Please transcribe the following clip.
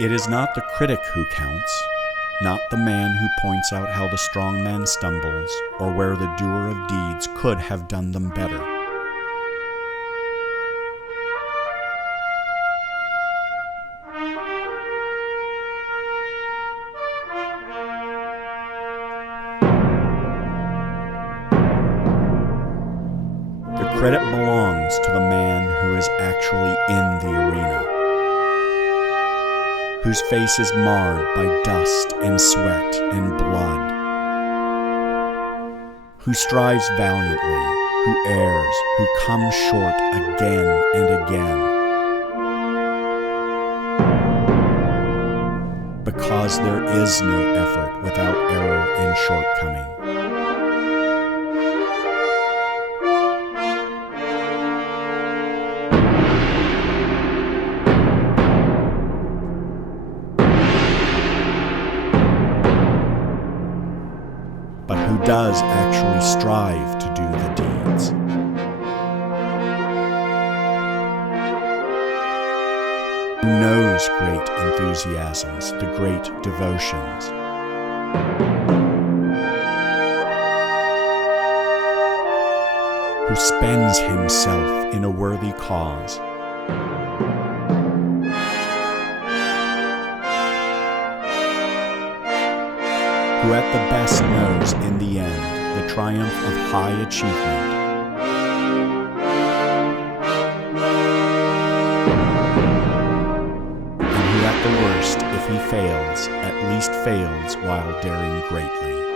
It is not the critic who counts, not the man who points out how the strong man stumbles, or where the doer of deeds could have done them better. The credit belongs to the man who is actually in the arena, whose face is marred by dust and sweat and blood, who strives valiantly, who errs, who comes short again and again, because there is no effort without error and shortcoming. But who does actually strive to do the deeds? Who knows great enthusiasms, the great devotions? Who spends himself in a worthy cause? Who at the best knows in the end the triumph of high achievement, and who at the worst, if he fails, at least fails while daring greatly.